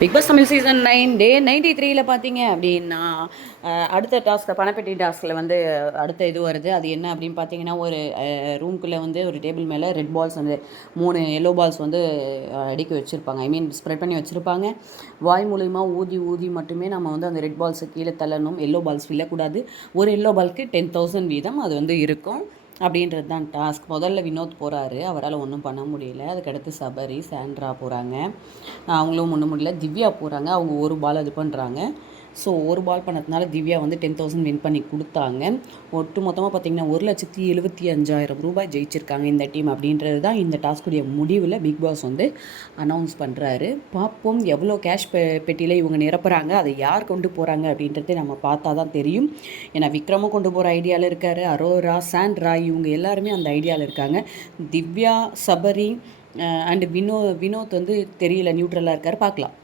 Big pass Tamil season 9 டே 93ல் பார்த்தீங்க அப்படின்னா அடுத்த டாஸ்க்கு பணப்பெட்டி டாஸ்கில் வந்து அடுத்த இது வருது. அது என்ன அப்படின்னு பார்த்தீங்கன்னா, ஒரு ரூம்குள்ளே வந்து ஒரு டேபிள் மேலே ரெட் பால்ஸ் வந்து 3 எல்லோ பால்ஸ் வந்து அடுக்கி வச்சுருப்பாங்க. ஐ மீன் ஸ்ப்ரெட் பண்ணி வச்சுருப்பாங்க. வாய் மூலிமா ஊதி ஊதி மட்டுமே நம்ம வந்து அந்த ரெட் பால்ஸை கீழே தள்ளணும். எல்லோ பால்ஸ் விழக்கூடாது. ஒரு எல்லோ பால்க்கு 10,000 வீதம் அது வந்து இருக்கும் அப்படின்றது தான் டாஸ்க். முதல்ல வினோத் போகிறாரு, அவரால் ஒன்றும் பண்ண முடியல. அதுக்கடுத்து சபரி, சாண்ட்ரா போகிறாங்க, அவங்களும் ஒன்றும் முடியல. திவ்யா போகிறாங்க, அவங்க ஒரு பால் இது பண்ணுறாங்க. ஸோ ஒரு பால் பண்ணதுனால திவ்யா வந்து 10,000 வின் பண்ணி கொடுத்தாங்க. ஒட்டு மொத்தமாக பார்த்திங்கன்னா 1,75,000 ரூபாய் ஜெயிச்சிருக்காங்க இந்த டீம் அப்படின்றது தான் இந்த டாஸ்குடைய முடிவில் பிக் பாஸ் வந்து அனௌன்ஸ் பண்ணுறாரு. பார்ப்போம் எவ்வளோ கேஷ் பெட்டியில் இவங்க நிரப்புறாங்க, அதை யார் கொண்டு போகிறாங்க அப்படின்றத நம்ம பார்த்தா தான் தெரியும். ஏன்னா விக்ரமும் கொண்டு போகிற ஐடியாவில் இருக்கார், அரோரா, சாண்ட்ரா இவங்க எல்லாருமே அந்த ஐடியாவில் இருக்காங்க. திவ்யா, சபரி அண்டு வினோத் வந்து தெரியல, நியூட்ரலாக இருக்கார், பார்க்கலாம்.